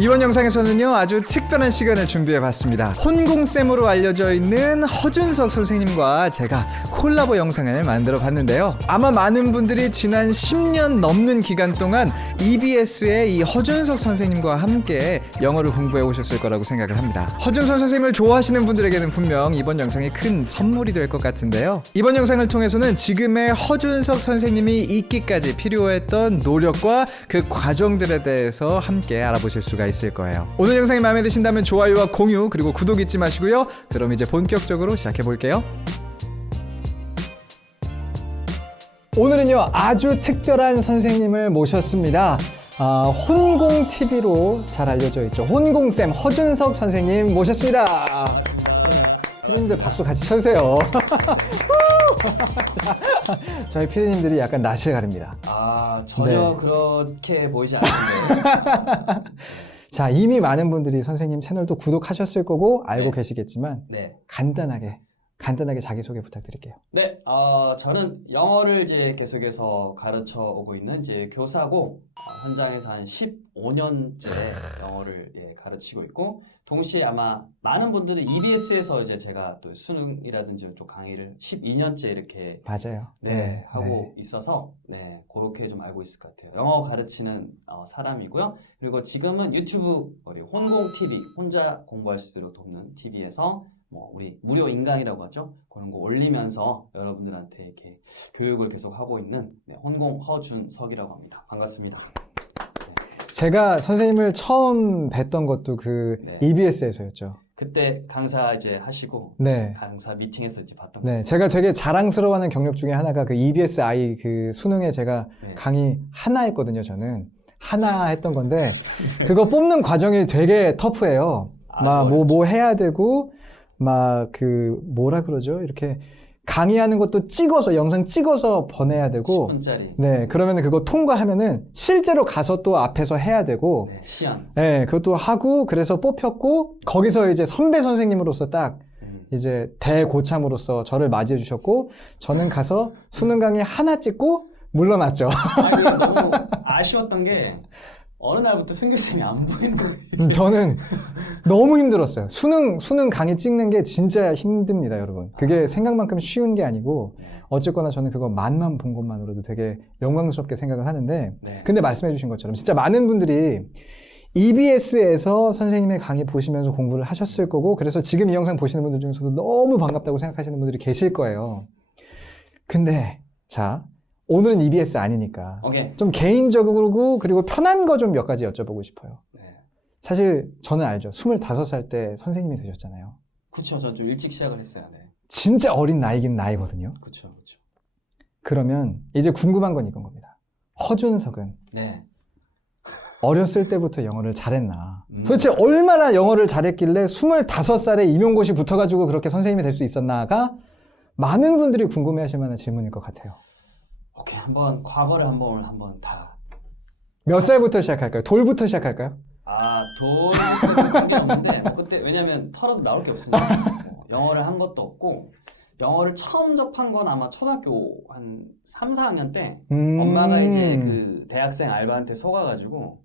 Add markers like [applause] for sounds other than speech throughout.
이번 영상에서는요 아주 특별한 시간을 준비해봤습니다. 혼공쌤으로 알려져 있는 허준석 선생님과 제가 콜라보 영상을 만들어 봤는데요. 아마 많은 분들이 지난 10년 넘는 기간 동안 EBS의 이 허준석 선생님과 함께 영어를 공부해 오셨을 거라고 생각을 합니다. 허준석 선생님을 좋아하시는 분들에게는 분명 이번 영상이 큰 선물이 될 것 같은데요. 이번 영상을 통해서는 지금의 허준석 선생님이 있기까지 필요했던 노력과 그 과정들에 대해서 함께 알아보실 수가 있을 거예요. 오늘 영상이 마음에 드신다면 좋아요와 공유 그리고 구독 잊지 마시고요. 그럼 이제 본격적으로 시작해 볼게요. 오늘은요 아주 특별한 선생님을 모셨습니다. 아, 혼공 TV로 잘 알려져 있죠. 혼공 쌤 허준석 선생님 모셨습니다. 네, 피디님들 박수 같이 쳐주세요. 자, [laughs] 저희 피디님들이 약간 낯을 가립니다. 아 전혀 네. 그렇게 보이지 않는데 [laughs] 자, 이미 많은 분들이 선생님 채널도 구독하셨을 거고 알고 네. 계시겠지만 네. 간단하게 간단하게 자기소개 부탁드릴게요. 네, 어, 저는 영어를 이제 계속해서 가르쳐 오고 있는 이제 교사고 어, 현장에서 한 15년째 영어를 예, 가르치고 있고 동시에 아마 많은 분들이 EBS에서 이제 제가 또 수능이라든지 쪽 강의를 12년째 이렇게 맞아요. 네, 하고 있어서 네 그렇게 좀 알고 있을 것 같아요. 영어 가르치는 어, 사람이고요. 그리고 지금은 유튜브 우리 혼공 TV 혼자 공부할 수 있도록 돕는 TV에서 뭐 우리 무료 인강이라고 하죠. 그런 거 올리면서 여러분들한테 이렇게 교육을 계속 하고 있는 네, 혼공 허준석이라고 합니다. 반갑습니다. 제가 선생님을 처음 뵀던 것도 그 네. EBS에서였죠. 그때 강사 이제 하시고 네. 강사 미팅에서 이제 봤던 네, 제가 되게 자랑스러워하는 경력 중에 하나가 그 EBS I 그 수능에 제가 네. 강의 하나 했거든요, 저는. 하나 [laughs] 했던 건데, 그거 뽑는 과정이 되게 터프해요. 아, 막 그거 뭐, 뭐 해야 되고, 막 그, 뭐라 그러죠? 이렇게 강의하는 것도 찍어서, 영상 찍어서 보내야 되고, 10분짜리 네, 그러면 그거 통과하면은 실제로 가서 또 앞에서 해야 되고, 네, 시연 네, 그것도 하고, 그래서 뽑혔고, 거기서 이제 선배 선생님으로서 딱 음. 이제 대고참으로서 저를 맞이해 주셨고 저는 가서 수능 강의 하나 찍고 물러났죠. 아, 이게 너무 아쉬웠던 게 어느 날부터 승규쌤이 안 보이는 거예요. 음, 저는 너무 힘들었어요. 수능 수능 강의 찍는 게 진짜 힘듭니다, 여러분. 그게 생각만큼 쉬운 게 아니고 네. 어쨌거나 저는 그거 맛만 본 것만으로도 되게 영광스럽게 생각을 하는데 네. 근데 말씀해 주신 것처럼 진짜 많은 분들이 EBS에서 선생님의 강의 보시면서 공부를 하셨을 거고 그래서 지금 이 영상 보시는 분들 중에서도 너무 반갑다고 생각하시는 분들이 계실 거예요. 근데 자 오늘은 EBS 아니니까 오케이. 좀 개인적으로 그리고 편한 거 좀 몇 가지 여쭤보고 싶어요. 네. 사실 저는 알죠. 25살 때 선생님이 되셨잖아요. 그쵸. 저 좀 일찍 시작을 했어요. 네. 진짜 어린 나이긴 나이거든요. 그쵸. 그쵸. 그러면 이제 궁금한 건 이건 겁니다. 허준석은 네. 어렸을 때부터 영어를 잘했나? 음. 도대체 얼마나 영어를 잘했길래 25살에 임용고시 붙어가지고 그렇게 선생님이 될 수 있었나가 많은 분들이 궁금해 하실 만한 질문일 것 같아요. 오케이. 한번 과거를 한번 한번 다. 몇 살부터 시작할까요? 돌부터 시작할까요? 아, 돈이 관계 [laughs] 없는데 뭐 그때 왜냐면 털어도 나올 게 없으니까 [laughs] 뭐 영어를 한 것도 없고 영어를 처음 접한 건 아마 초등학교 한 3, 4학년 때 음. 엄마가 이제 그 대학생 알바한테 속아가지고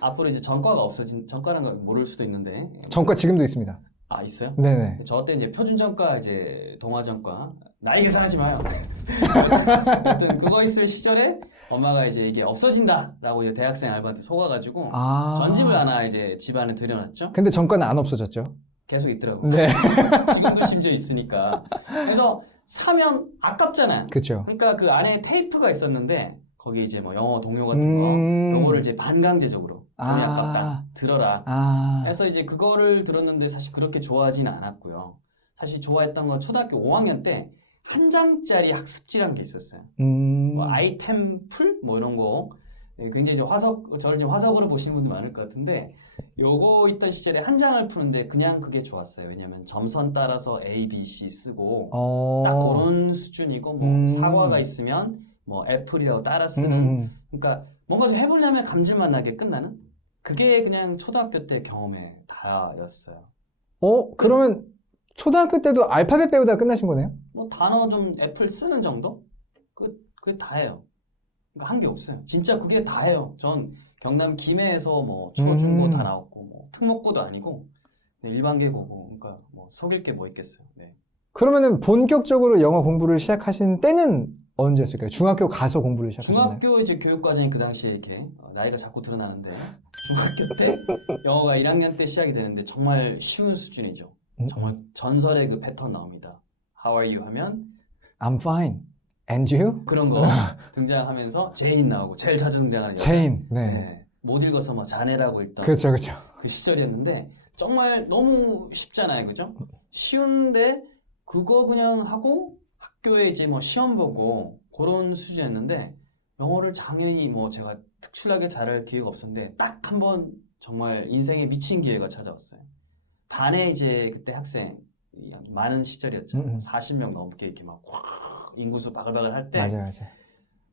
앞으로 이제 전과가 없어진 전과라는 걸 모를 수도 있는데 전과 지금도 있습니다. 아 있어요? 네네. 저 때 이제 표준전과 이제 동아전과 나이 계산하지 마요. [laughs] 하여튼 그거 있을 시절에 엄마가 이제 이게 없어진다라고 이제 대학생 알바한테 속아가지고 아. 전집을 하나 이제 집안에 들여놨죠. 근데 전과는 안 없어졌죠? 계속 있더라고요. 네. [laughs] 지금도 심지어 있으니까. 그래서 사면 아깝잖아요. 그쵸. 그러니까 그 안에 테이프가 있었는데 거기 이제 뭐 영어 동요 같은 음. 거 요거를 이제 반강제적으로 돈이 아. 아깝다 들어라 아. 해서 이제 그거를 들었는데 사실 그렇게 좋아하지는 않았고요. 사실 좋아했던 건 초등학교 5학년 때 한 장짜리 학습지라는 게 있었어요. 음. 뭐 아이템 풀? 뭐 이런 거. 예, 굉장히 이제 화석, 저를 지금 화석으로 보시는 분들 많을 것 같은데, 요거 있던 시절에 한 장을 푸는데 그냥 그게 좋았어요. 왜냐면 점선 따라서 A, B, C 쓰고, 어. 딱 그런 수준이고, 뭐 음. 사과가 있으면 뭐 애플이라고 따라 음, 쓰는, 음. 그러니까 뭔가 좀 해보려면 감질만 나게 끝나는? 그게 그냥 초등학교 때 경험의 다였어요. 어, 그러면 초등학교 때도 알파벳 배우다 끝나신 거네요? 뭐 단어 좀 애플 쓰는 정도? 그, 그게 다예요. 그러니까 한 게 없어요. 진짜 그게 다예요. 전 경남 김해에서 뭐 초, 중고 음. 다 나왔고, 특목고도 아니고 네, 일반계고고 그러니까 뭐 속일 게 뭐 있겠어요. 네. 그러면은 본격적으로 영어 공부를 시작하신 때는 언제였을까요? 중학교 가서 공부를 시작하셨나요? 중학교 이제 교육 과정이 그 당시에 이렇게 어, 나이가 자꾸 드러나는데 중학교 때 영어가 1학년 때 시작이 되는데 정말 쉬운 수준이죠. 음, 정말 음. 전설의 그 패턴 나옵니다. How are you 하면 I'm fine. And you? 그런 거 등장하면서 제인 나오고 제일 자주 등장하는 여자. 제인. 네. 네. 못 읽어서 뭐 자네라고 읽던 그렇죠, 그렇죠. 그 시절이었는데 정말 너무 쉽잖아요, 그죠? 쉬운데 그거 그냥 하고 학교에 이제 뭐 시험 보고 그런 수준이었는데 영어를 당연히 뭐 제가 특출나게 잘할 기회가 없었는데 딱 한 번 정말 인생에 미친 기회가 찾아왔어요. 반에 이제 그때 학생 많은 시절이었죠. 음, 음. 40명 넘게 이렇게 막 확 인구수 바글바글 할 때 맞아요, 맞아요.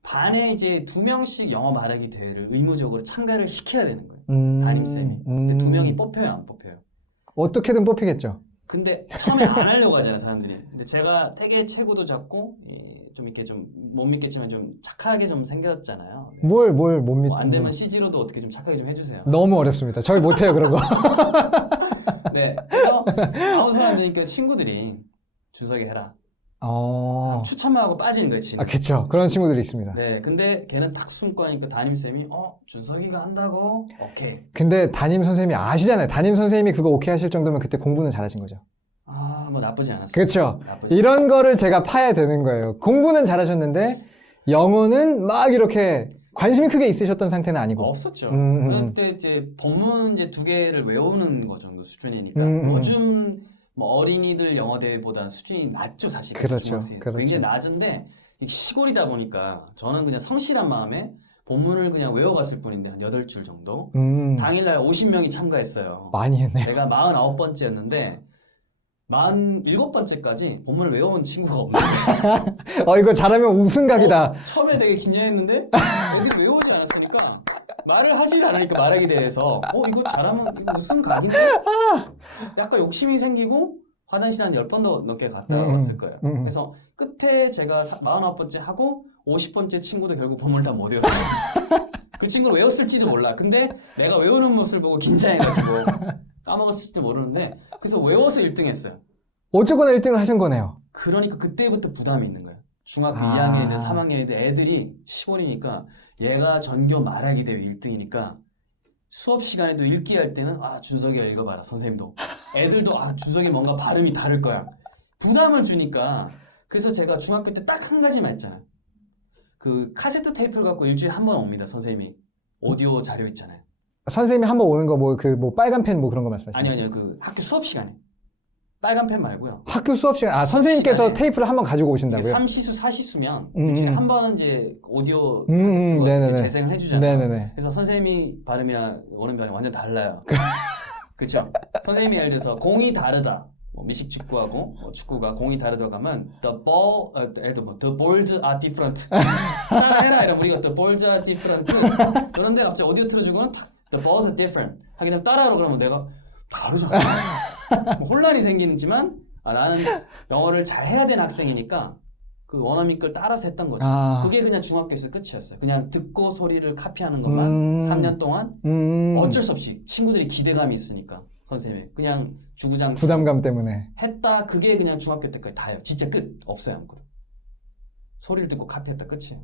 반에 이제 두 명씩 영어 말하기 대회를 의무적으로 참가를 시켜야 되는 거예요. 음, 담임쌤이. 근데 음. 두 명이 뽑혀요, 안 뽑혀요? 어떻게든 뽑히겠죠. 근데 처음에 안 하려고 하잖아요, 사람들이. 근데 제가 되게 체구도 작고, 예, 좀 이렇게 좀 못 믿겠지만 좀 착하게 좀 생겼잖아요. 네. 뭘, 뭘 못 믿는 뭐안 되면 CG로도 어떻게 좀 착하게 좀 해주세요. 너무 어렵습니다. 저희 못해요, 그런 거. [laughs] 네. 그래서 아무 안 되니까 친구들이 준석이 해라. 어. 추천만 하고 빠지는 거예요, 지금. 아, 그쵸. 그런 친구들이 있습니다. 네. 근데 걔는 딱 숨고 하니까 담임쌤이, 어, 준석이가 한다고? 오케이. 근데 담임 선생님이 아시잖아요. 담임 선생님이 그거 오케이 하실 정도면 그때 공부는 잘하신 거죠. 아, 뭐 나쁘지 않았어요. 그쵸. 나쁘지 이런 거를 제가 파야 되는 거예요. 공부는 잘하셨는데, 영어는 막 이렇게 관심이 크게 있으셨던 상태는 아니고. 없었죠. 음, 음. 그때 이제 본문 이제 두 개를 외우는 거 정도 수준이니까 음, 음. 요즘 뭐 어린이들 영어 대회보다 수준이 낮죠 사실. 그렇죠. 그렇죠. 굉장히 낮은데 시골이다 보니까 저는 그냥 성실한 마음에 본문을 그냥 외워갔을 뿐인데 한 8줄 정도. 음, 당일날 50명이 참가했어요. 많이 했네요. 내가 49번째였는데 47번째까지 본문을 외워온 친구가 없는. [laughs] 어, 이거 잘하면 우승각이다. 처음에 되게 긴장했는데 여기 외우지 않았으니까 말을 하질 않으니까 말하기 대해서 어 이거 잘하면 이거 무슨 각인데? 약간 욕심이 생기고 화장실 한 10번 더 넘게 갔다 음, 왔을 거예요. 음, 음. 그래서 끝에 제가 49번째 하고 50번째 친구도 결국 보물 다못 외웠어요. [laughs] 그 친구는 외웠을지도 몰라. 근데 내가 외우는 모습을 보고 긴장해가지고 [laughs] 까먹었을지도 모르는데 그래서 외워서 1등 했어요. 어쨌거나 1등을 하신 거네요. 그러니까 그때부터 부담이 있는 거예요. 중학교 아. 2학년이든 3학년이든 애들이 시골이니까 얘가 전교 말하기 대회 1등이니까 수업 시간에도 읽기 할 때는 아 준석이가 읽어봐라 선생님도 애들도 아 준석이 뭔가 발음이 다를 거야 부담을 주니까 그래서 제가 중학교 때 딱 한 가지만 했잖아요 그 카세트 테이프를 갖고 일주일에 한 번 옵니다 선생님이 오디오 자료 있잖아요 선생님이 한 번 오는 거 뭐 그 뭐 빨간 펜 뭐 그런 거 말씀하시는 아니요? 아니요 그 학교 수업 시간에 빨간 펜 말고요 학교 수업 시간, 아, 선생님께서 시간에 테이프를 한 번 가지고 오신다고요? 삼시수 사시수면 음, 일주일에 음. 한 번은 이제 오디오 음, 음, 음, 네네네. 재생을 해주잖아요. 네네네. 그래서 선생님이 발음이랑 오는 발음이 완전 달라요. [laughs] 그쵸? 선생님이 예를 들어서 공이 다르다. 뭐 미식 축구하고 뭐 축구가 공이 다르다고 하면 the ball, 어, 예를 들어 뭐 the balls are different. [laughs] 하나 해라 이러면 우리가 the balls are different. 그런데 갑자기 오디오 틀어주고는 the balls are different. 하게 되면 따라하라 그러면 내가 다르잖아. 뭐 [laughs] 혼란이 생기지만 아, 나는 영어를 잘 해야 되는 학생이니까 그 원어민 걸 따라서 했던 거죠. 아, 그게 그냥 중학교에서 끝이었어요. 그냥 듣고 소리를 카피하는 것만 음. 3년 동안 음, 어쩔 수 없이 친구들이 기대감이 있으니까 선생님이 그냥 주구장 부담감 때문에. 했다 그게 그냥 중학교 때까지 다예요. 진짜 끝 없어요 아무것도. 소리를 듣고 카피했다 끝이에요.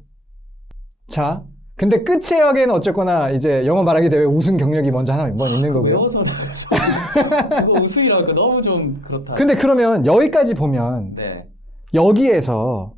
자, 근데 끝의 역에는 어쨌거나 이제 영어 말하기 대회 우승 경력이 먼저 하나 뭐 있는 거고요. 외워서 [laughs] 그거 우승이라고 하니까 너무 좀 그렇다. 근데 그러면 여기까지 보면 네. 여기에서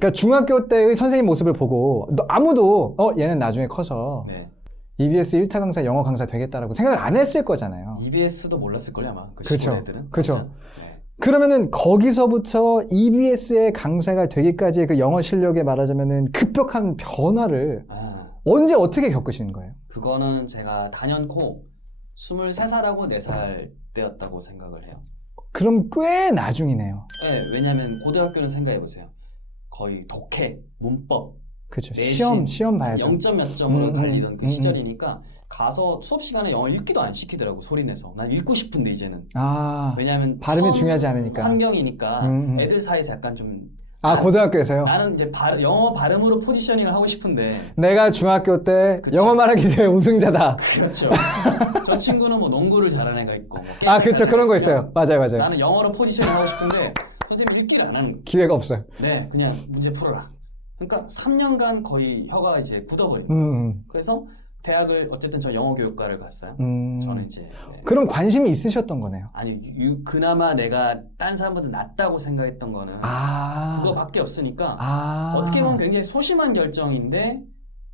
그러니까 중학교 때의 선생님 모습을 보고 너- 아무도 어 얘는 나중에 커서 네. EBS 1타 강사 영어 강사 되겠다라고 생각을 안 했을 거잖아요. EBS도 몰랐을 걸요 아마. 그. 시골 애들은. 그쵸. 맞죠? 네. 그러면은 거기서부터 EBS의 강사가 되기까지의 그 영어 실력에 말하자면은 급격한 변화를 아. 언제 어떻게 겪으시는 거예요? 그거는 제가 단연코 23살하고 4살 때였다고 생각을 해요. 그럼 꽤 나중이네요. 네, 왜냐면 고등학교는 생각해보세요. 거의 독해, 문법. 내신, 시험 시험 봐야죠. 0점 몇 점으로 음, 음, 달리던 그 음, 시절이니까 가서 수업 시간에 영어 읽기도 안 시키더라고 소리내서. 난 읽고 싶은데 이제는. 아 왜냐면 발음이 중요하지 않으니까. 환경이니까 음, 음. 애들 사이에서 약간 좀아 고등학교에서요. 나는 이제 발- 영어 발음으로 포지셔닝을 하고 싶은데 내가 중학교 때 그쵸. 영어 말하기 대회 우승자다. 그렇죠. 저 친구는 뭐 농구를 잘하는 애가 있고 뭐 게임 아 그렇죠 잘하는 그런 거 애가 있어요. 맞아요 맞아요. 나는 영어로 포지셔닝 하고 싶은데 선생님이 읽기를 안 하는 거예요. 기회가 없어요. 네, 그냥 문제 풀어라. 그러니까 3년간 거의 혀가 이제 굳어버린 거예요. 음, 그래서 대학을 어쨌든 저 영어 교육과를 갔어요. 음. 저는 이제 네. 그럼 관심이 있으셨던 거네요. 아니 유- 그나마 내가 딴 사람보다 낫다고 생각했던 거는 아 그거밖에 없으니까 아 어떻게 보면 굉장히 소심한 결정인데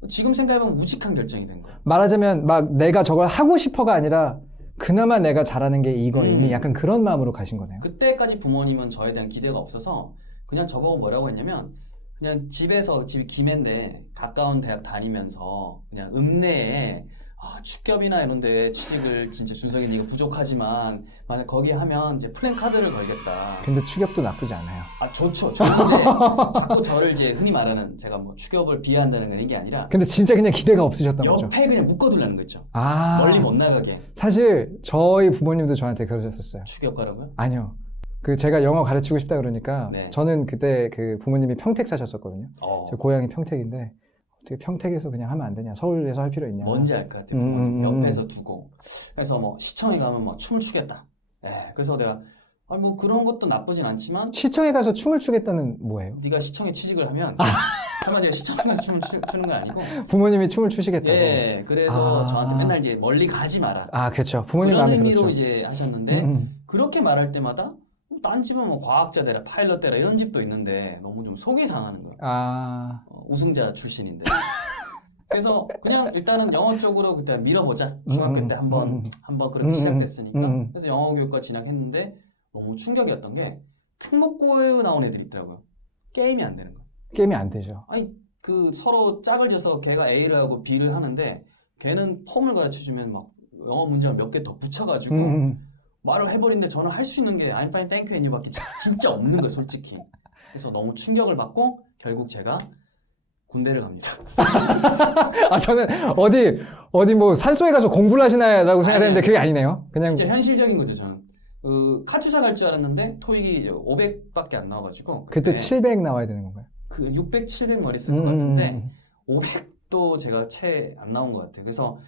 지금 생각해보면 무직한 결정이 된 거예요. 말하자면 막 내가 저걸 하고 싶어가 아니라 그나마 내가 잘하는 게 이거이니 음. 약간 그런 마음으로 가신 거네요. 그때까지 부모님은 저에 대한 기대가 없어서 그냥 저보고 뭐라고 했냐면 그냥 집에서 집이 김해인데 가까운 대학 다니면서 그냥 읍내에 아, 축협이나 이런 데 취직을 진짜 준석이 네가 부족하지만 만약 거기 하면 이제 플랜카드를 걸겠다. 근데 추격도 나쁘지 않아요. 아 좋죠. 좋은데 자꾸 저를 이제 흔히 말하는 제가 뭐 축협을 비하한다는 건 이게 아니라 근데 진짜 그냥 기대가 없으셨던 거죠. 옆에 그냥 묶어두려는 거 있죠. 아 멀리 못 나가게 사실 저희 부모님도 저한테 그러셨었어요. 축협가라고요? 아니요. 그 제가 영어 가르치고 싶다 그러니까 네. 저는 그때 그 부모님이 평택 사셨었거든요. 어, 제 고향이 평택인데 어떻게 평택에서 그냥 하면 안 되냐? 서울에서 할 필요 있냐? 뭔지 알 것 같아요. 음, 음, 음. 옆에서 두고. 그래서 뭐 시청에 가면 뭐 춤을 추겠다. 예, 그래서 내가 아니 뭐 그런 것도 나쁘진 않지만 시청에 가서 춤을 추겠다는 뭐예요? 네가 시청에 취직을 하면 아. 설마 제가 시청에 가서 춤을 추, 건 아니고 부모님이 춤을 추시겠다고. 예, 그래서 아. 저한테 맨날 이제 멀리 가지 마라. 아 그렇죠. 부모님 마음이 의미로 그렇죠. 이제 하셨는데 음, 음. 그렇게 말할 때마다 딴 집은 뭐 과학자 되라, 파일럿 되라 이런 집도 있는데 너무 좀 속이 상하는 거야. 아 어, 우승자 출신인데. 그래서 그냥 일단은 영어 쪽으로 그때 밀어보자. 중학교 음, 때 한번 음, 음. 한번 그렇게 음, 음, 시작됐으니까. 음. 그래서 영어 교육과 진학했는데 너무 충격이었던 게 특목고에 나온 애들이 있더라고요. 게임이 안 되는 거야. 게임이 안 되죠. 아니 그 서로 짝을 져서 걔가 A를 하고 B를 하는데 걔는 폼을 가르쳐 주면 막 영어 문제만 몇 개 더 붙여가지고. 말을 해버리는데 저는 할 수 있는 게 I'm fine, thank you, and you밖에 진짜 없는 거예요, 솔직히. 그래서 너무 충격을 받고 결국 제가 군대를 갑니다. [laughs] 아 저는 어디 어디 뭐 산소에 가서 공부를 하시나라고 생각했는데 그게 아니네요. 그냥 진짜 현실적인 거죠, 저는. 그 카투사 갈 줄 알았는데 토익이 500밖에 안 나와가지고 그때 700 나와야 되는 건가요? 그 600, 700 머리 쓴것 음, 음, 같은데 음. 500도 제가 채 안 나온 것 같아요. 그래서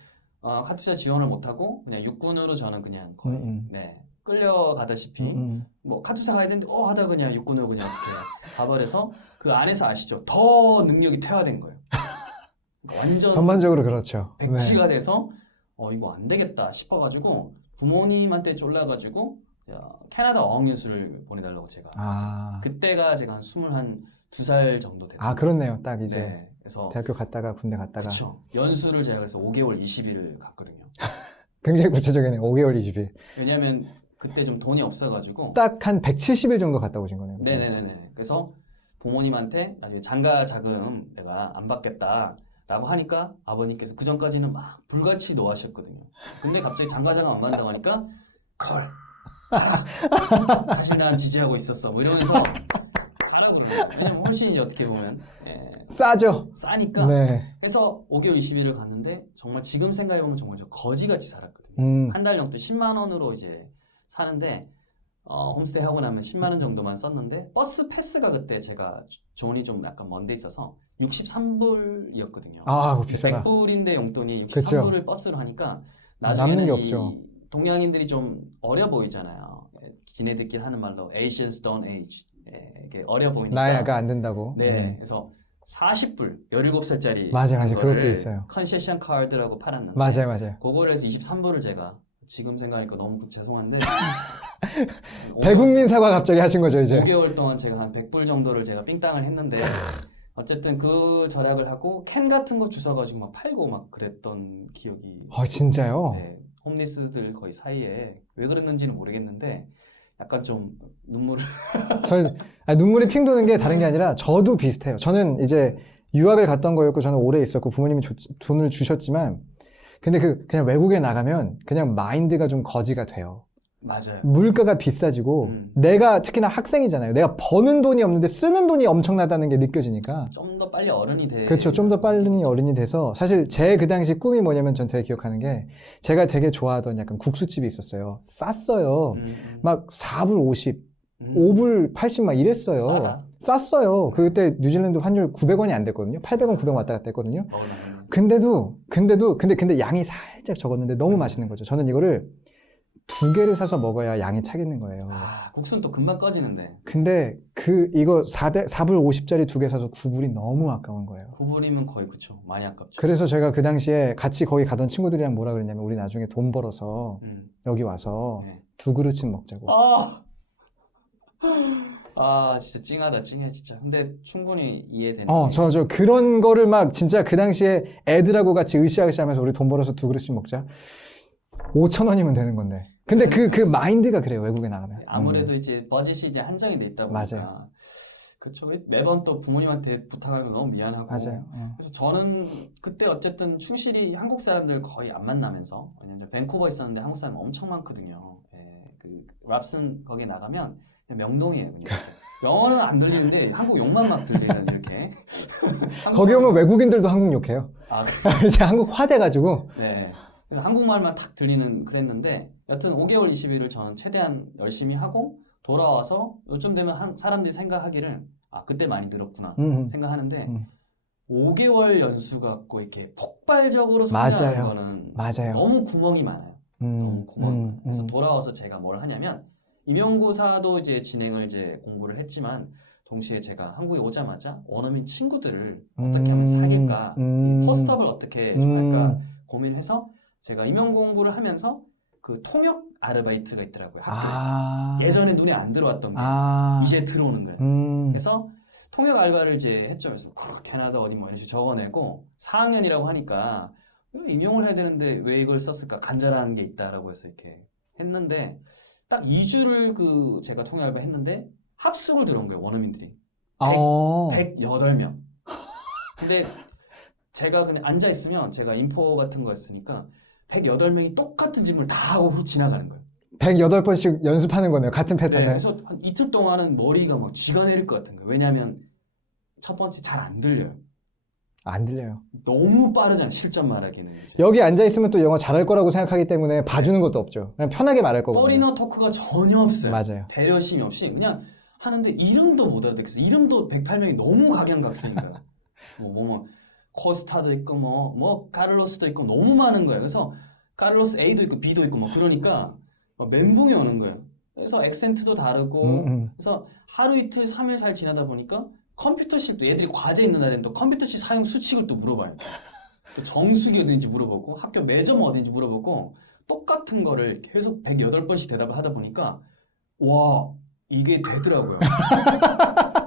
어, 카투사 지원을 못하고 그냥 육군으로 저는 그냥 거의 음, 음. 네 끌려가다시피 음, 음. 뭐 카투사 가야 되는데 어 하다 그냥 육군으로 그냥 이렇게 [laughs] 가버려서 그 안에서 아시죠? 더 능력이 퇴화된 거예요. 그러니까 완전 전반적으로 그렇죠. 네. 백지가 돼서 어 이거 안 되겠다 싶어가지고 부모님한테 쫄라가지고 야, 캐나다 어학연수를 보내달라고 제가 아, 그때가 제가 한 스물 한 두 살 정도 됐어요. 아 그렇네요. 딱 이제 네, 그래서 대학교 갔다가 군대 갔다가 그쵸 연수를 제가 그래서 5개월 20일을 갔거든요. [laughs] 굉장히 구체적이네요. 5개월 20일. 왜냐면 그때 좀 돈이 없어가지고 딱 한 170일 정도 갔다 오신 거네요. 네네네네. 그래서 부모님한테 나중에 장가 자금 내가 안 받겠다 라고 하니까 아버님께서 그 전까지는 막 불같이 노하셨거든요. 근데 갑자기 장가 자금 안 받는다고 하니까 헐. 사실 난 지지하고 있었어. 뭐 이러면서 왜냐면 훨씬 이제 어떻게 보면 예, 싸죠. 싸니까. 네. 그래서 5개월 20일을 갔는데 정말 지금 생각해보면 정말 저 거지같이 살았거든요. 음, 한 달 정도 10만 원으로 이제 사는데 어, 홈스테이 하고 나면 10만 원 정도만 썼는데 버스 패스가 그때 제가 존이 좀 약간 먼데 있어서 63불이었거든요. 아, 그거 비싸다. 100불인데 용돈이 그쵸. 63불을 버스로 하니까 남는 나중에는 게이 없죠. 동양인들이 좀 어려 보이잖아요. 지네들끼리 하는 말로 Asians don't age. 예, 이게 어려 보이니까. 나이가 안 된다고. 네, 음. 그래서 40불, 17살짜리. 맞아요, 맞아요. 그것도 있어요. 컨세션 카드라고 팔았는데. 맞아요, 맞아요. 그거를 해서 23불을 제가 지금 생각하니까 너무 죄송한데 [laughs] 대국민 사과 갑자기 하신 거죠, 이제. 5개월 동안 제가 한 100불 정도를 제가 삥땅을 했는데 어쨌든 그 절약을 하고 캔 같은 거 주워가지고 막 팔고 막 그랬던 기억이 아, 진짜요? 네, 홈리스들 거의 사이에 왜 그랬는지는 모르겠는데 약간 좀 눈물을 [laughs] 저는 아, 눈물이 핑 도는 게 다른 게 아니라 저도 비슷해요. 저는 이제 유학을 갔던 거였고 저는 오래 있었고 부모님이 줬- 돈을 주셨지만 근데 그 그냥 외국에 나가면 그냥 마인드가 좀 거지가 돼요. 맞아요. 물가가 비싸지고 음. 내가 특히나 학생이잖아요. 내가 버는 돈이 없는데 쓰는 돈이 엄청나다는 게 느껴지니까 좀 더 빨리 어른이 돼. 그렇죠. 좀 더 빨리 어른이 돼서 사실 제 그 당시 꿈이 뭐냐면 전 되게 기억하는 게 제가 되게 좋아하던 약간 국수집이 있었어요. 쌌어요. 음, 음. 막 4불 50, 음. 5불 80 막 이랬어요. 싸다. 쌌어요. 그때 뉴질랜드 환율 900원이 안 됐거든요. 800원, 900원 왔다 갔다 했거든요. 근데도 근데도 근데 근데 양이 살짝 적었는데 너무 맛있는 거죠. 저는 이거를 두 개를 사서 먹어야 양이 차겠는 거예요. 아, 국수는 또 금방 꺼지는데. 근데 그 이거 400 4불 50짜리 두 개 사서 9불이 너무 아까운 거예요. 9불이면 거의 그쵸. 많이 아깝죠. 그래서 제가 그 당시에 같이 거기 가던 친구들이랑 뭐라 그랬냐면 우리 나중에 돈 벌어서 음. 여기 와서 네. 두 그릇씩 먹자고. 아! 아, 진짜 찡하다, 찡해, 진짜. 근데 충분히 이해되는. 어, 게 저, 저 그런 거를 막 진짜 그 당시에 애들하고 같이 으쌰으쌰 하면서 우리 돈 벌어서 두 그릇씩 먹자. 5천 원이면 되는 건데. 근데 그, 그 마인드가 그래요, 외국에 나가면. 아무래도 음. 이제 버짓이 이제 한정이 돼 있다 보니까. 맞아요. 그쵸. 매번 또 부모님한테 부탁하는 거 너무 미안하고. 맞아요. 어. 그래서 저는 그때 어쨌든 충실히 한국 사람들 거의 안 만나면서 왜냐면 밴쿠버 있었는데 한국 사람 엄청 많거든요. 예, 그 랍슨 거기 나가면 그냥 명동이에요. 그냥. [laughs] 영어는 안 들리는데 한국 욕만 막 들리는 이렇게. [laughs] 거기 오면 외국인들도 한국 욕해요. 아, [laughs] 이제 한국 화돼가지고. 네. 그래서 한국말만 탁 들리는 그랬는데 여튼 5개월 20일을 저는 최대한 열심히 하고 돌아와서 요즘 되면 한- 사람들이 생각하기를 아 그때 많이 늘었구나 음, 생각하는데 음. 5개월 연수 갖고 이렇게 폭발적으로. 성장하는 거는 맞아요. 너무 구멍이 많아요. 너무 음, 구멍이 음, 많아요. 그래서 음. 돌아와서 제가 뭘 하냐면 임용고사도 이제 진행을 이제 공부를 했지만 동시에 제가 한국에 오자마자 원어민 친구들을 어떻게 하면 사귈까, 음, 이 포스트업을 어떻게 좀 음. 할까 고민해서 제가 임용 공부를 하면서 그 통역 아르바이트가 있더라고요. 학교에. 아. 예전에 눈에 안 들어왔던 게 아. 이제 들어오는 거예요. 음. 그래서 통역 알바를 이제 했죠. 그래서 막 캐나다 어디 뭐 이런 식으로 적어내고 4학년이라고 하니까 임용을 해야 되는데 왜 이걸 썼을까? 간절한 게 있다라고 해서 이렇게 했는데 딱 2주를 그 제가 통역 알바 했는데 합숙을 들어온 거예요. 원어민들이. 어. 108명. 근데 제가 그냥 앉아 있으면 제가 인포 같은 거 했으니까 108명이 똑같은 질문을 다 하고 지나가는 거예요. 108번씩 연습하는 거네요. 같은 네, 패턴을. 그래서 한 이틀 동안은 머리가 막 쥐가 내릴 것 같은 거예요. 왜냐하면 첫 번째 잘 안 들려요. 안 들려요. 너무 빠르잖아요. 실전 말하기는. 여기 앉아 있으면 또 영어 잘할 거라고 생각하기 때문에 봐주는 것도 없죠. 그냥 편하게 말할 거거든요. 퍼리너 토크가 전혀 없어요. 맞아요. 배려심이 없이 그냥 하는데 이름도 못 알아듣겠어. 이름도 108명이 너무 각양각색인 거예요. [laughs] 뭐, 뭐, 뭐, 코스타도 있고, 뭐, 뭐, 카를로스도 있고, 너무 많은 거예요. 그래서, 카를로스 A도 있고, B도 있고, 뭐, 그러니까, 막 멘붕이 오는 거예요. 그래서 액센트도 다르고, 음, 음. 그래서 하루 이틀, 3일, 4일 지나다 보니까, 컴퓨터실도 얘들이 과제 있는 날에는 또 컴퓨터실 사용 수칙을 또 물어봐요. 또 정수기 어딘지 물어보고, 학교 매점 어딘지 물어보고, 똑같은 거를 계속 108번씩 대답을 하다 보니까, 와, 이게 되더라고요. [laughs]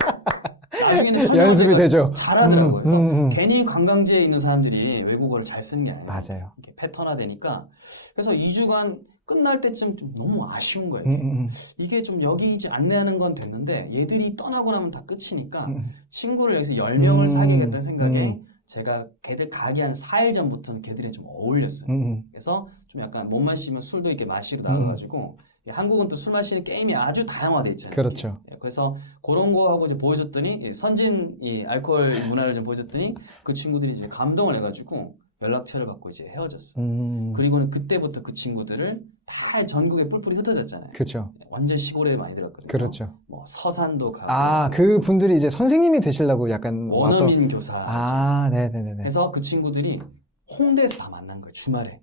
연습이 [laughs] 되죠. 잘하더라고요. 음, 그래서 음, 음. 괜히 관광지에 있는 사람들이 외국어를 잘 쓰는 게 아니에요. 맞아요. 이렇게 패턴화 되니까. 그래서 2주간 끝날 때쯤 좀 너무 아쉬운 거예요. 음, 음, 이게 좀 여기 이제 안내하는 건 됐는데 얘들이 떠나고 나면 다 끝이니까 음. 친구를 여기서 10명을 음, 사귀겠다는 생각에 음. 제가 걔들 가기 한 4일 전부터는 걔들이랑 좀 어울렸어요. 음, 음. 그래서 좀 약간 못 마시면 술도 이렇게 마시고 나가가지고 이 한국은 또 술 마시는 게임이 아주 다양화돼 있잖아요. 그렇죠. 예, 그래서 그런 거 하고 이제 보여줬더니 이 선진 이 알코올 문화를 좀 보여줬더니 그 친구들이 이제 감동을 해가지고 연락처를 받고 이제 헤어졌어. 요 음. 그리고는 그때부터 그 친구들을 다 전국에 뿔뿔이 흩어졌잖아요. 그렇죠. 완전 시골에 많이 들었거든요. 그렇죠. 뭐 서산도 가고 아, 그 분들이 이제 선생님이 되시려고 약간 와서. 원어민 교사. 아, 네 네네네. 해서 그 친구들이 홍대에서 다 만난 거예요. 주말에.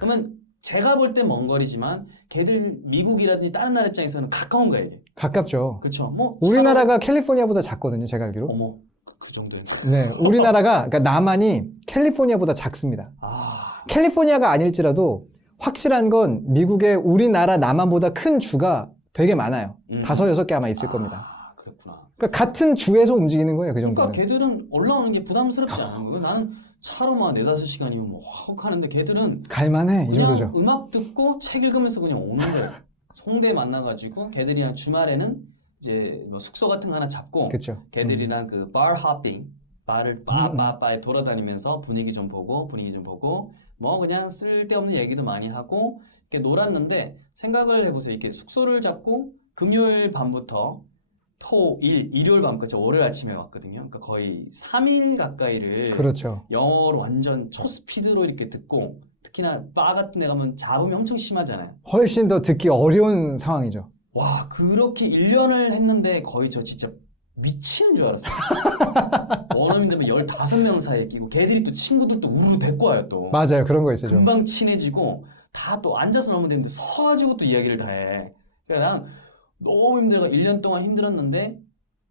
그러면 제가 볼 때 먼 거리지만 걔들 미국이라든지 다른 나라 입장에서는 가까운 거예요. 가깝죠. 그렇죠. 뭐 우리나라가 캘리포니아보다 작거든요, 제가 알기로. 어머 그 거예요. 네, 우리나라가, 그러니까 남한이 캘리포니아보다 작습니다. 아 캘리포니아가 아닐지라도 확실한 건 미국의 우리나라 남한보다 큰 주가 되게 많아요. 음. 다섯, 여섯 개 아마 있을 겁니다. 아, 그렇구나. 그러니까 같은 주에서 움직이는 거예요, 그 그러니까 정도는. 걔들은 올라오는 게 부담스럽지 않은 거예요. 나는 차로만 네다섯 시간이면 뭐확 하는데 걔들은 갈만해, 이 그냥 정도죠. 음악 듣고 책 읽으면서 그냥 오는 거예요. 송대 만나가지고 걔들이랑 주말에는 이제 뭐 숙소 같은 거 하나 잡고 그쵸. 걔들이랑 그 bar hopping 바를 음. 빠빠빠에 돌아다니면서 분위기 좀 보고 분위기 좀 보고 뭐 그냥 쓸데없는 얘기도 많이 하고 이렇게 놀았는데 생각을 해보세요. 이렇게 숙소를 잡고 금요일 밤부터 토, 일, 일요일 밤까지 월요일 아침에 왔거든요. 그러니까 거의 3일 가까이를 그렇죠. 영어로 완전 초스피드로 이렇게 듣고 특히나 바 같은 데 가면 잡음이 엄청 심하잖아요. 훨씬 더 듣기 어려운 상황이죠. 와, 그렇게 1년을 했는데 거의 저 진짜 미치는 줄 알았어요. [laughs] 원어민들 15명 사이에 끼고 걔들이 또 친구들도 우르르 데리고 와요 또. 맞아요. 그런 거 있어요. 좀. 금방 친해지고 다 또 앉아서 너무 되는데 서가지고 또 이야기를 다 해. 그러니까 난 너무 힘들어 1년 동안 힘들었는데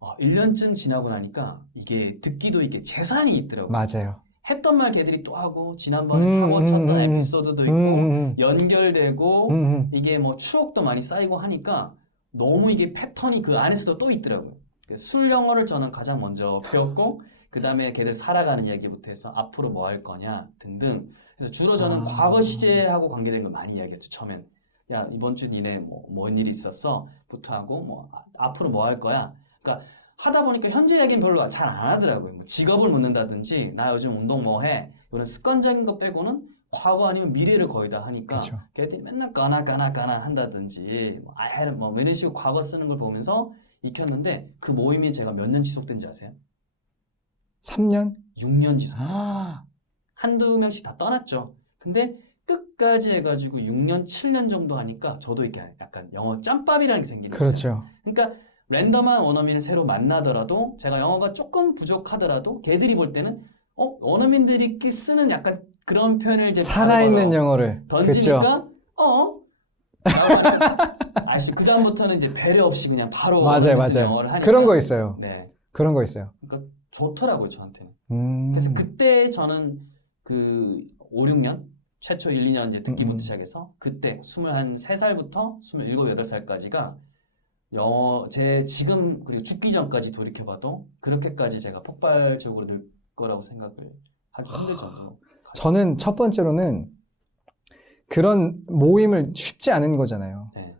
아, 1년쯤 지나고 나니까 이게 듣기도 이게 재산이 있더라고. 맞아요. 했던 말 걔들이 또 하고 지난번에 음, 사고 쳤던 음, 음. 에피소드도 음, 있고 음, 연결되고 음, 음. 이게 뭐 추억도 많이 쌓이고 하니까 너무 이게 패턴이 그 안에서도 또 있더라고요. 그술 영어를 저는 가장 먼저 배웠고 그 다음에 걔들 살아가는 이야기부터 해서 앞으로 뭐 할 거냐 등등. 그래서 주로 저는 아. 과거 시제하고 관계된 걸 많이 이야기했죠. 처음엔 야 이번 주 니네 뭐 뭔 일 있었어?부터 하고 뭐 아, 앞으로 뭐 할 거야. 그러니까 하다 보니까 현재 얘기는 별로 잘 안 하더라고요. 뭐 직업을 묻는다든지 나 요즘 운동 뭐 해? 이런 습관적인 거 빼고는 과거 아니면 미래를 거의 다 하니까 그렇죠. 걔들이 맨날 까나 까나 까나 한다든지 뭐 아예 뭐 이런 식으로 과거 쓰는 걸 보면서 익혔는데 그 모임이 제가 몇 년 지속된지 아세요? 3년? 6년 지속. 아, 한두 명씩 다 떠났죠. 근데 끝까지 해가지고 6년, 7년 정도 하니까 저도 이렇게 약간 영어 짬밥이라는 게 생기는 거예요. 그렇죠. 그러니까 랜덤한 원어민을 새로 만나더라도 제가 영어가 조금 부족하더라도 걔들이 볼 때는 어 원어민들이 쓰는 약간 그런 표현을 이제 살아있는 영어를. 던지니까 어 아시 그 다음부터는 이제 배려 없이 그냥 바로 맞아요, 맞아요. 영어를 하니까 그런 거 있어요. 네 그런 거 있어요. 그러니까 좋더라고요 저한테는 음. 그래서 그때 저는 그 5, 6년 최초 1, 2년 이제 듣기부터 음, 음. 시작해서 그때 23살부터 27, 8살까지가 영어 제 지금 그리고 죽기 전까지 돌이켜봐도 그렇게까지 제가 폭발적으로 늘 거라고 생각을 하기 힘들 정도로 저는 첫 번째로는 그런 모임을 쉽지 않은 거잖아요. 네.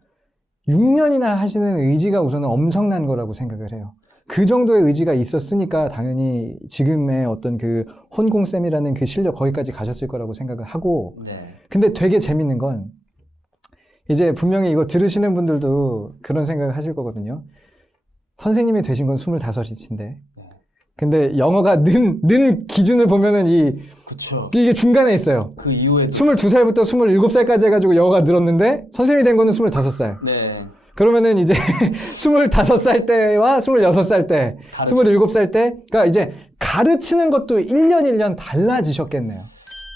6년이나 하시는 의지가 우선은 엄청난 거라고 생각을 해요. 그 정도의 의지가 있었으니까 당연히 지금의 어떤 그 혼공쌤이라는 그 실력 거기까지 가셨을 거라고 생각을 하고 네. 근데 되게 재밌는 건 이제 분명히 이거 들으시는 분들도 그런 생각을 하실 거거든요. 선생님이 되신 건 25이신데 네. 근데 영어가 는, 는 기준을 보면은 이, 그쵸 이게 중간에 있어요. 그 이후에 22살부터 27살까지 해가지고 영어가 늘었는데 선생님이 된 거는 25살. 네 그러면은 이제 [laughs] 25살 때와 26살 때, 다르죠. 27살 때, 그러니까 이제 가르치는 것도 1년 1년 달라지셨겠네요.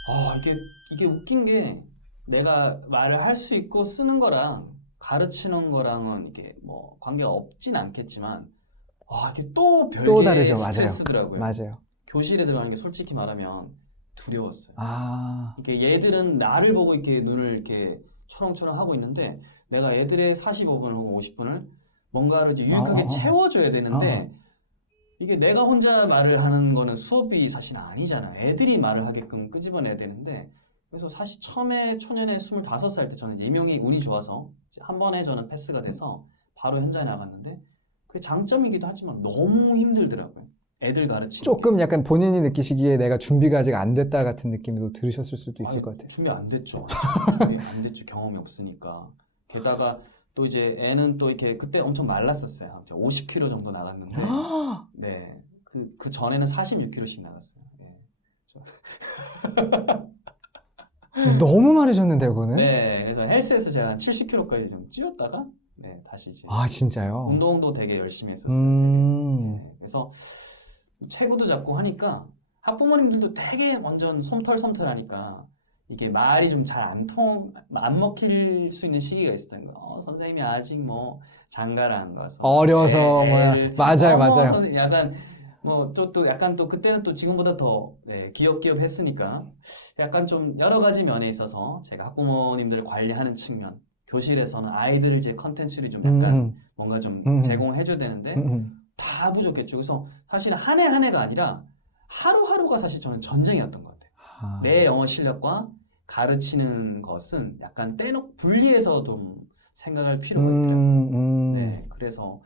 아, 이게, 이게 웃긴 게 내가 말을 할 수 있고 쓰는 거랑 가르치는 거랑은 이게 뭐 관계가 없진 않겠지만 와, 이게 또 별개의 또 다르죠. 맞아요. 스트레스더라고요. 맞아요. 교실에 들어가는 게 솔직히 말하면 두려웠어요. 아, 이게 얘들은 나를 보고 이렇게 눈을 이렇게 초롱초롱 하고 있는데 내가 애들의 45분을 혹은 50분을 뭔가를 유익하게 어, 어, 어. 채워줘야 되는데 이게 내가 혼자 말을 하는 거는 수업이 사실 아니잖아. 애들이 말을 하게끔 끄집어내야 되는데 그래서 사실 처음에 초년에 25살 때 저는 예명이 운이 좋아서 한 번에 저는 패스가 돼서 바로 현장에 나갔는데 그게 장점이기도 하지만 너무 힘들더라고요. 애들 가르치는 게. 조금 약간 본인이 느끼시기에 내가 준비가 아직 안 됐다 같은 느낌도 들으셨을 수도 있을 아니, 것 같아요. 준비 안 됐죠. 준비 안 됐죠. 경험이 없으니까. 게다가 또 이제 애는 또 이렇게 그때 엄청 말랐었어요. 50kg 정도 나갔는데, [gasps] 네. 그, 그 전에는 46kg씩 나갔어요. 네. 너무 많으셨는데요, 그거는? 네. 그래서 헬스에서 제가 한 70kg까지 좀 찌웠다가, 네, 다시 이제. 아, 진짜요? 운동도 되게 열심히 했었어요. 음, 네, 그래서 체구도 잡고 하니까 학부모님들도 되게 완전 솜털솜털하니까 이게 말이 좀 잘 안 통, 안 먹힐 수 있는 시기가 있었던 거예요. 어, 선생님이 아직 뭐 장가를 안 가서 어려서 애- 뭐야. 애를- 맞아요, 어, 맞아요. 선생님 약간 뭐 또 또 약간 또 그때는 또 지금보다 더 네, 기업기업 했으니까 약간 좀 여러 가지 면에 있어서 제가 학부모님들을 관리하는 측면 교실에서는 아이들을 이제 컨텐츠를 좀 약간 음, 뭔가 좀 음. 제공해줘야 되는데 음, 음. 다 부족했죠. 그래서 사실 한 해 한 해가 아니라 하루하루가 사실 저는 전쟁이었던 것 같아요. 아, 내 영어 실력과 가르치는 것은 약간 떼놓고 분리해서 좀 생각할 필요가 있더라고요. 음, 음. 네, 그래서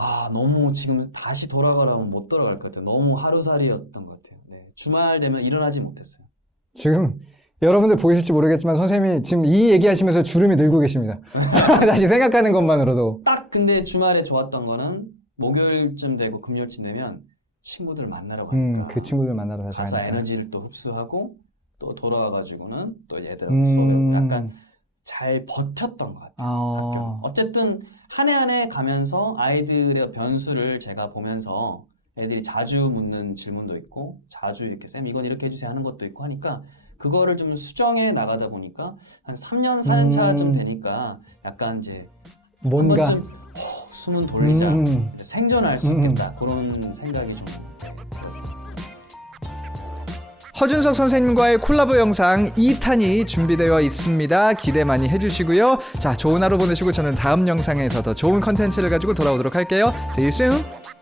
아 너무 지금 다시 돌아가라면 못 돌아갈 것 같아요. 너무 하루살이였던 것 같아요. 네, 주말 되면 일어나지 못했어요. 지금 여러분들 보이실지 모르겠지만 선생님이 지금 이 얘기하시면서 주름이 늘고 계십니다. [laughs] 다시 생각하는 것만으로도. 딱 근데 주말에 좋았던 거는 목요일쯤 되고 금요일쯤 되면 친구들 만나러 가니까 음, 그 친구들 만나러 다시 가서 가니까. 에너지를 또 흡수하고 또 돌아와가지고는 또 얘들 음. 약간 잘 버텼던 것 같아요. 어. 어쨌든 한 해 한 해 가면서 아이들의 변수를 제가 보면서 애들이 자주 묻는 질문도 있고 자주 이렇게 쌤 이건 이렇게 해주세요 하는 것도 있고 하니까 그거를 좀 수정해 나가다 보니까 한 3년 4년 차쯤 음. 되니까 약간 이제 뭔가 숨은 돌리자 음. 생존할 수 음. 있겠다 그런 생각이 좀. 허준석 선생님과의 콜라보 영상 2탄이 준비되어 있습니다. 기대 많이 해주시고요. 자, 좋은 하루 보내시고 저는 다음 영상에서 더 좋은 컨텐츠를 가지고 돌아오도록 할게요. See you soon.